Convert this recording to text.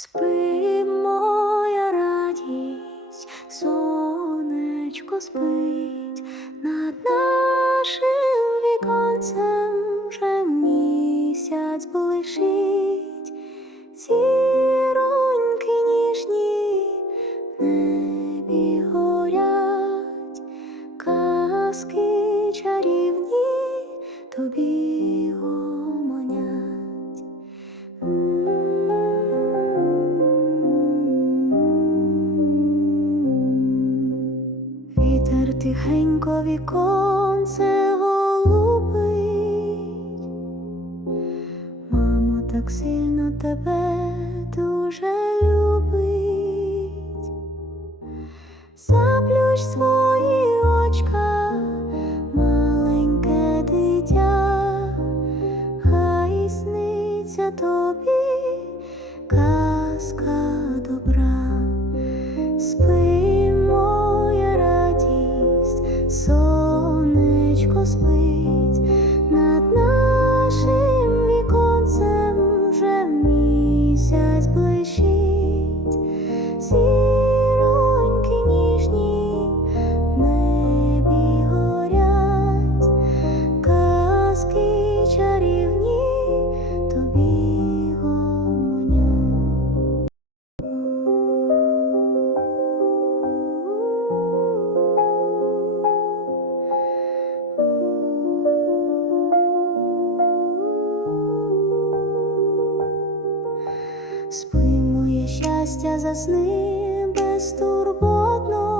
Спи, моя радість, сонечко спить. Над нашим віконцем вже місяць блищить, зіроньки ніжні в небі горять, казки чарівні тобі гомонять. Тихенько віконце голубить, мамо так сильно тебе дуже любить, заплющ свої очка, маленьке дитя, хай тобі казка зіроньки ніжні небі горять, казки чарівні тобі гомонять. Спи, щастя, засни безтурботно,